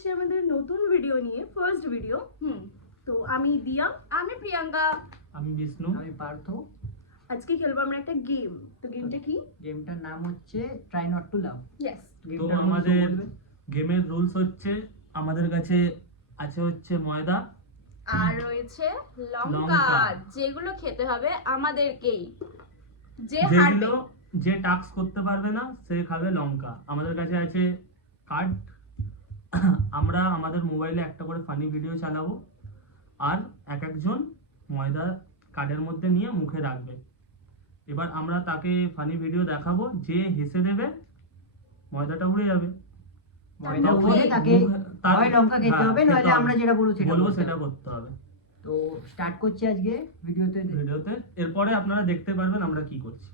এসেছি আমাদের নতুন ভিডিও নিয়ে, ফার্স্ট ভিডিও। তো আমি দিয়া, আমি প্রিয়াঙ্কা, আমি বিষ্ণু, আমি পার্থ। আজকে খেলবো আমরা একটা গেম। তো গেমটা কি? গেমটার নাম হচ্ছে try not to love. Yes. তো আমাদের গেমের রুলস হচ্ছে আমাদের কাছে আছে হচ্ছে ময়দা আর রয়েছে লঙ্কা, যেগুলো খেতে হবে আমাদেরকেই। যেগুলো যে টাস্ক করতে পারবে না সে খাবে লঙ্কা। আমাদের কাছে আছে কার্ড, আমরা আমাদের মোবাইলে একটা করে ফানি ভিডিও চালাবো আর এক একজন ময়দা কার্ডের মধ্যে নিয়ে মুখে রাখবে। এবার আমরা তাকে ফানি ভিডিও দেখাবো, যে হেসে দেবে ময়দাটা উড়ে যাবে। ময়দা উড়ে তাকে হয় লঙ্কা খেতে হবে, নইলে আমরা যেটা বলবো সেটা করতে হবে। তো স্টার্ট করছি আজকে ভিডিওতে। এরপরে আপনারা দেখতে পারবেন আমরা কি করছি।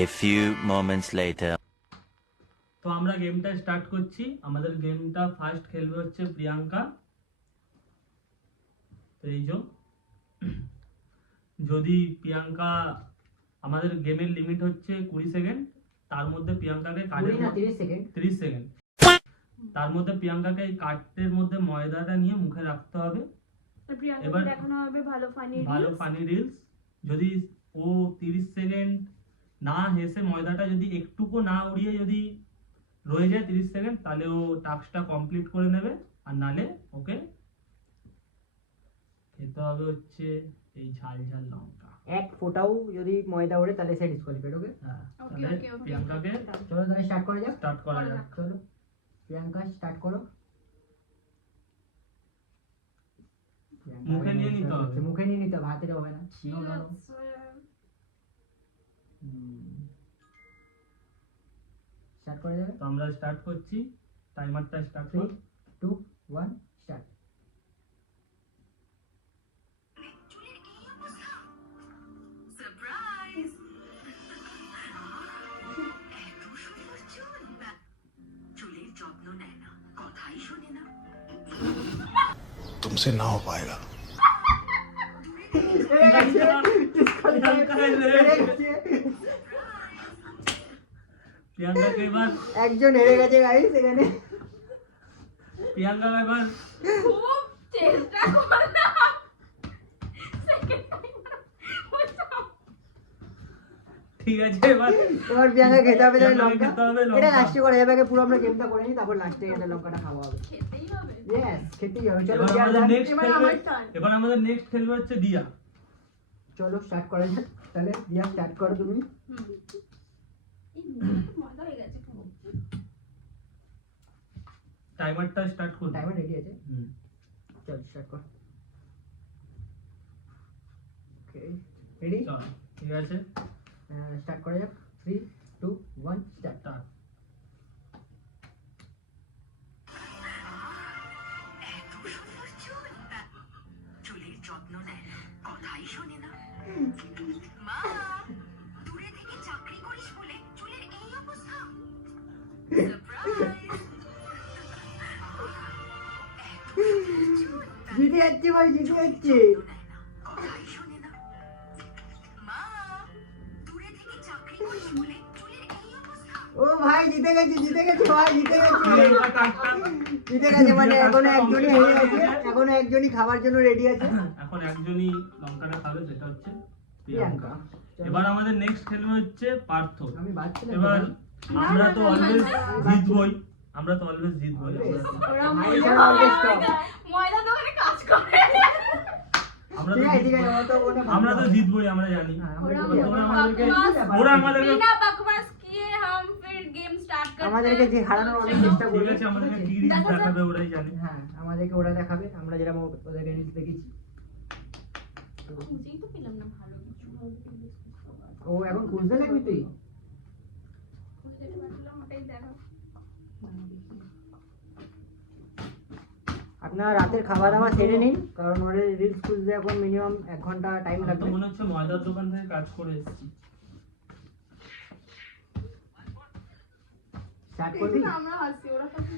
A few moments later. তো আমরা গেমটা স্টার্ট করছি। আমাদের গেমটা ফার্স্ট খেলবে হচ্ছে প্রিয়াঙ্কা। তো এই যদি প্রিয়াঙ্কা, আমাদের গেমের লিমিট হচ্ছে 20 সেকেন্ড, তার মধ্যে প্রিয়াঙ্কাকে কার্ডের 30 সেকেন্ড, তার মধ্যে প্রিয়াঙ্কাকে এই কার্ডের মধ্যে ময়দাটা নিয়ে মুখে রাখতে হবে। এবার দেখানো হবে ভালো ফানি রিলস। যদি ও 30 সেকেন্ড না হেসে ময়দাটা যদি একটুকু না উড়িয়ে যদি রয়ে যায় 30 সেকেন্ড, তাহলে ও টাস্কটা কমপ্লিট করে নেবে। আর নালে ওকে খেতে হবে হচ্ছে এই ঝাল ঝাল লঙ্কা। এক ফোঁটাও যদি ময়দা ওড়ে তাহলে সে ডিসকোয়ালিফাইড। ওকে, হ্যাঁ, তাহলে প্রিয়াঙ্কাকে চলো তাহলে স্টার্ট করা যাক। চলো প্রিয়াঙ্কা স্টার্ট করো। মুখে নিয়ে নিতে হবে, হাতে হবে না। স্টার্ট করা যাবে। তো আমরা স্টার্ট করছি, টাইমারটা স্টার্ট 3 2 1 স্টার্ট। तुमसे ना हो पाएगा। প্রিয়াঙ্কাকে এবার একজন হেরে গেছে গাইস এখানে। প্রিয়াঙ্কা এবার খুব চেষ্টা করলাম। ঠিক আছে, এবার প্রিয়াঙ্কা খেতে হবে লঙ্কা। খেতে হবে লঙ্কা। এটা লাস্টে করা যাবে, আগে পুরো আমরা গেমটা করে নিই, তারপর লাস্টে এটা লঙ্কাটা খাওয়া হবে। খেতেই হবে। ইয়েস, খেতেই হবে। চলো এবার আমাদের নেক্সট খেলবে হচ্ছে দিয়া। চলো স্টার্ট করা যাক। তাহলে দিয়া স্টার্ট করো তুমি। মজা হয়ে গেছে খুব। টাইমারটা স্টার্ট করো। টাইমার রেডি আছে। চল স্টার্ট কর। ওকে, রেডি? চল, ঠিক আছে, স্টার্ট করা যাক। 3 2 1 স্টার্ট। চুলের যত্ন নেয় না, কথাই শোনে না। মা, দূরে থেকে চাকরি করিস বলে চুলের এই অবস্থা। জিতে যাচ্ছে ভাই, জিতে যাচ্ছে। কথাই শোনে না। মা, দূরে থেকে চাকরি করিস বলে চুলের এই অবস্থা। ও ভাই জিতে গেছে ভাই, জিতে গেছে। মানে এখনো একজনই হেরে গেছে, এখনো একজনই খাবার জন্য রেডি আছে। এখন একজনই লঙ্কাটা খাবে, সেটা হচ্ছে প্রিয়াঙ্কা। এবার আমাদের নেক্সট খেলবে হচ্ছে পার্থ। আমি বাচ্চা। এবার আমরা তো অলওয়েজ জিতবই। ওরা ময়দা দোকানে কাজ করে। আমরা তো জিতবই, আমরা জানি। बिना बकवास किए हम फिर गेम स्टार्ट करते हैं। আমাদেরকে যে হারানোর অনেক চেষ্টা ঠিক করবে। আছে, আমাদেরকে কি রিলস দেখাবে ওরাই জানে। হ্যাঁ, আমাদেরকে ওরা দেখাবে, আমরা যেরকম ওদেরকে রিলস দেখেছি। খুঁজেই তো পেলাম না ভালো কিছু। ও এখন খুঁজতে লাগবি তুই? খুঁজে পেলাম, ওটাই দেখো। আপনারা রাতের খাওয়া দাওয়া সেরে নিন, কারণ ওরা রিলস খুঁজতে এখন মিনিমাম 1 ঘন্টা টাইম আমার তো লাগবে। মনে হচ্ছে ময়দার দোকান থেকে কাজ করে এসেছি। স্টার্ট করবি? আমরা হাসি, ওরা হাসি।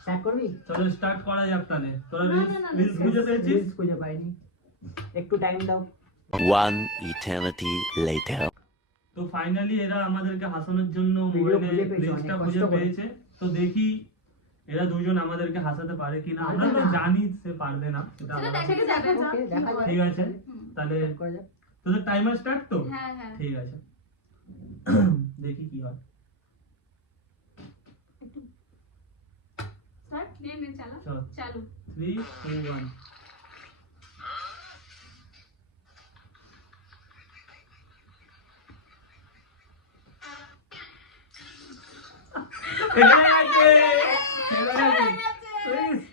স্টার্ট করবি? চলো স্টার্ট করা যাক তাহলে। তোরা না, রিলস খুঁজে পেয়েছিস? রিলস খুঁজে পাইনি, একটু টাইম দাও। One eternity later. তো ফাইনালি এরা আমাদেরকে হাসানোর জন্য ভিডিও মোবাইলে খুঁজে পেয়েছে, রিলসটা অনেক খুঁজে কষ্ট করে। পেয়েছে। তো দেখি এরা দুজন আমাদেরকে হাসাতে পারে কিনা আমরা তো জানি সে পারবে না সেটা সেটা আলাদা। দেখা যাবে। ওকে দেখা যাক ঠিক আছে তাহলে করা যাক। তোদের টাইমার স্টার্ট তো হ্যাঁ হ্যাঁ ঠিক আছে দেখি কি হয় স্টার্ট। নে চালা চল চালু 3 2 1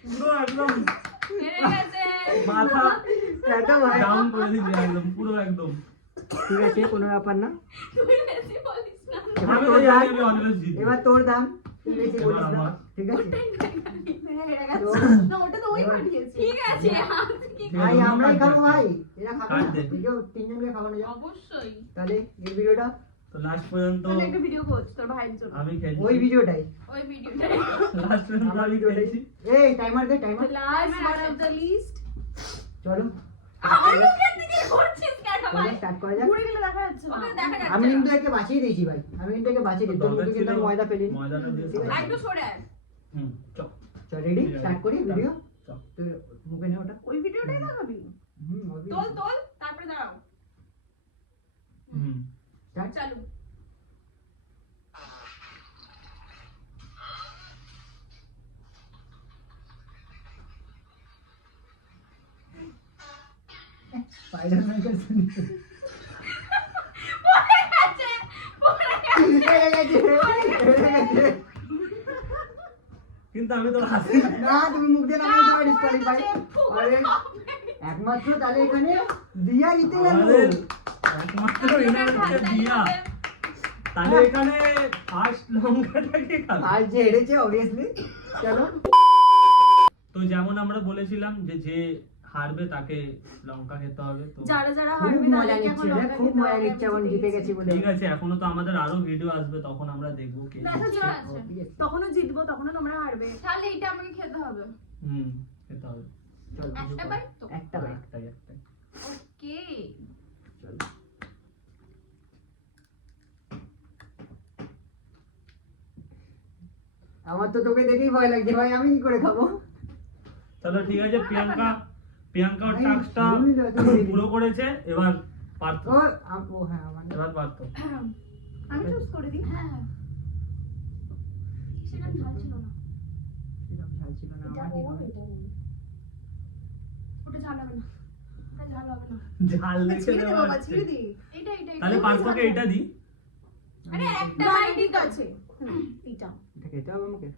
পুরো একদম হেরে গেছে মাথা এত ভয়। ডাউন করে দিয়েছে একদম পুরো একদম ঠিক আছে কোনো ব্যাপার না। তুই বেশি বলিস না এবার আমি তোর তো দাম, জানি আমি অলওয়েজ জিতবো এবার তোর দাম তুই বেশি এবার বলিস না। আমার। ঠিক আছে তো না ওটা তো ওই এবার- পাঠিয়েছে। ঠিক আছে হাত কি ভাই আমরাই খাবো ভাই, এরা খাবে কাট না। দে। একেও তিনজনকে খাওয়ানো যাবে। অবশ্যই তাহলে এই ভিডিওটা তো লাস্ট পর্যন্ত তাহলে একটা ভিডিও করছ তোর ভাইয়ের জন্য। আমি খেলছি ওই ভিডিওটাই ওই ভিডিওটা লাস্ট পর্যন্ত আমার আমি ভিডিওটাই খেলছি এই টাইমার দে timer last but of the list. চলো আমার মুখের দিকে ঘুরছিস কেন ভাই স্টার্ট করা যাক। ঘুরে গেলে দেখা যাচ্ছে না। ওকে দেখা যাচ্ছে আমি না। কিন্তু একে বাঁচিয়ে দিয়েছি ভাই, আমি কিন্তু একে বাঁচিয়ে দিয়েছি। তোর দরকার মুখে কিন্তু ছিল আমি ময়দা ফেলিনি। ময়দাটা দিয়ে ঠিক আছে। আর একটু সরে আয় চল চল রেডি ঠিক আছে। স্টার্ট করি ভিডিও। চল। তোর মুখে নে ওটা। ওই ভিডিওটাই দেখাবি। তোল তোল তারপরে দাঁড়াও হুম স্টার্ট। চালু স্পাইডারম্যান কে শুনি। পড়ে গেছে হেরে গেছে, হেরে গেছে। কিন্তু আমি তো হাসি না তুমি মুখ দিয়ে নামিয়ে তোমার ডিসকোয়ালিফাই। আরে একমাত্র তাহলে এখানে দিয়া জিতে গেল। আমাদের একমাত্র উইনার হচ্ছে দিয়া তাহলে এখানে ফার্স্ট লঙ্কাটাকে খাবে আর যে হেরেছে অবভিয়াসলি। চলো তো যেমন আমরা বলেছিলাম যে যে হারবে তাকে লঙ্কা খেতে হবে তো যারা যারা খুব হারবে মজা তাদেরকে নিচ্ছে এখন রে, লঙ্কা খুব খেতে মজা হবে, নিচ্ছে এখন আমি জিতে গেছি বলে। ঠিক আছে এখনো তো আমাদের আরো ভিডিও আসবে তখন আমরা দেখবো কে দেখা জিতছে। যাক। আছে তখনও জিতবো, তখনও তোমরা হারবে। তাহলে এটা আমাকে খেতে হবে হুম খেতে হবে চল কিছু একটা কর। বাইট তো একটা বাইট। একটাই একটাই ওকে চল আমার তো তোকে দেখেই ভয় লাগছে ভাই, আমি কি করে খাবো? চলো ঠিক আছে প্রিয়াঙ্কা ওর ভাই, টাস্কটা শুনলি তো, তুমি পুরো করেছে এবার পার্থ ও ও হ্যাঁ মানে এবার পার্থ আমি চুজ করে দিই। হ্যাঁ হ্যাঁ সেটা ঝাল ছিল না সেরকম ঝাল ছিল না আমার কি হবে? ওটা ঝাল হবে না ওটা ঝাল হবে না ঝাল দেখে ছিঁড়ে দে দেওয়া বাবা, হচ্ছে। ছিঁড়ে দে। এটা তাহলে পার্থকে এটা দি আরে একটা না, বাইট ঠিক আছে। এইটা। এটা খেতে হবে আমাকে?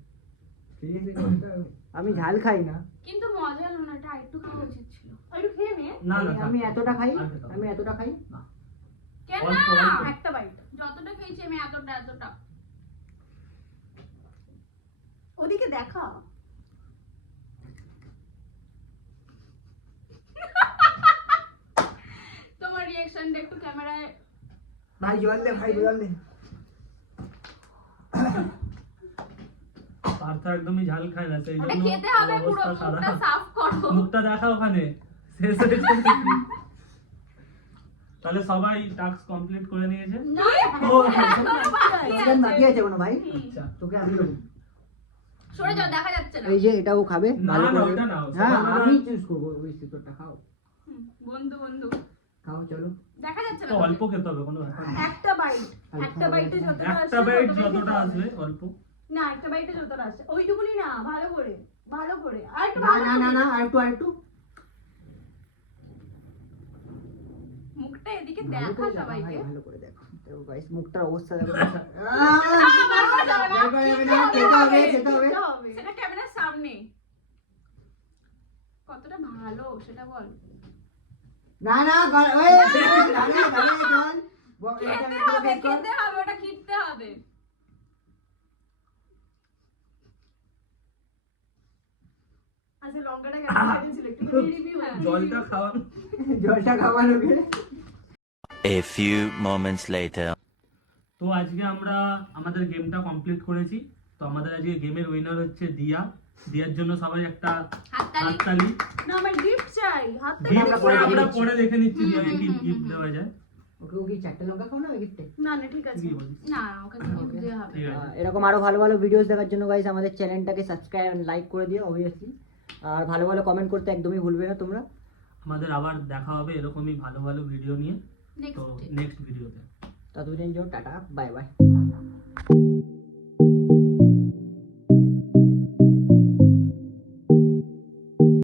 সিরিয়াসলি খেতে হবে? আমি ঝাল খাই না। কিন্তু মজা হলো না এটা একটু খাওয়া উচিত ছিল আর একটু খেয়ে নে। না না আমি থাক। এতটা খাই, আর খেতে হবে আমি এতটা খাই। না। কেন অল্প, না অল্প। একটা বাইট। যতটা খেয়েছি আমি এতটা ওদিকে দেখা। তোমার রিঅ্যাকশনটা একটু ক্যামেরায় ভাই জল দে, ভাই জল দে। পার্থ একদমই ঝাল খায় না সেই ওটা জন্য খেতে হবে ওর পুরো অবস্থা মুখটা খারাপ। সাফ করো মুখটা দেখা ওখানে শেষ হয়েছে নাকি? তাহলে সবাই টাস্ক কমপ্লিট করে নিয়েছে না ও, এখনো বাকি চিকেন বাকি আছে। আছে কোনো ভাই? আচ্ছা তোকে আমি দেবো। সরে যাও দেখা যাচ্ছে না এই যে এটাও খাবে না, ভালো না, করে। ওটা নাও। হ্যাঁ সকালবেলা- আমি চুজ করবো ওই সিটোরটা। খাও হুম, বন্ধু খাও চলো। দেখা যাচ্ছে না তো অল্প খেতে হবে কোনো ব্যাপার না। একটা বাইট। একটা বাইটে যতটা আসবে একটা বাইট ততটাই যতটা খেতে আসবে হবে। অল্প না, একটা বাইটে যতটা আসে ওইটুকুনি না, ভালো করে। ভালো করে। আর একটু না ভালো না না করে। না আরেকটু আরেকটু মুখটা এদিকে ভালো দেখা করে দেখো সবাইকে ভাই, ভালো করে দেখো। দেখো গাইস মুখটার অবস্থা দেখো। যাবে না, খেতে হবে খেতে হবে। খেতে হবে। সেটা ক্যামেরার সামনে কতটা ভালো সেটা বল না না ওই দাঁড়া দাঁড়া জল খেতে হবে ওটা কিনতে হবে আচ্ছা লঙ্কাটা কেমন খেয়েছিল একটু রিভিউ জলটা খাওয়ান জলটা খাওয়ানোকে। A few moments later. তো আজকে আমরা আমাদের গেমটা কমপ্লিট করেছি তো আমাদের আজকে গেমের উইনার হচ্ছে দিয়া দিয়ার জন্য সবাই একটা হাততালি হাততালি না আমার গিফট চাই। হাত থেকে গিফট আমরা আমরা পরে দেখে পরে দেখে নিচ্ছি দিয়াকে কি হুম, হুম, গিফট হুম। দেওয়া যায় ওকে ওকে 4টা লঙ্কা খাও না ওই গিফটে। না না ঠিক আছে কি বলিস? না ওকে তো gift দেওয়া হবে ঠিক আছে এরকম আরো ভালো ভালো ভিডিওস দেখার জন্য গাইস আমাদের চ্যানেলটাকে সাবস্ক্রাইব এন্ড লাইক করে দিও অবভিয়াসলি। আর ভালো ভালো কমেন্ট করতে একদমই ভুলবে না তোমরা। আমাদের আবার দেখা হবে এরকমই ভালো ভালো ভিডিও নিয়ে। তো নেক্সট নেক্সট ভিডিওতে ততদিন জন্য টাটা বাই বাই।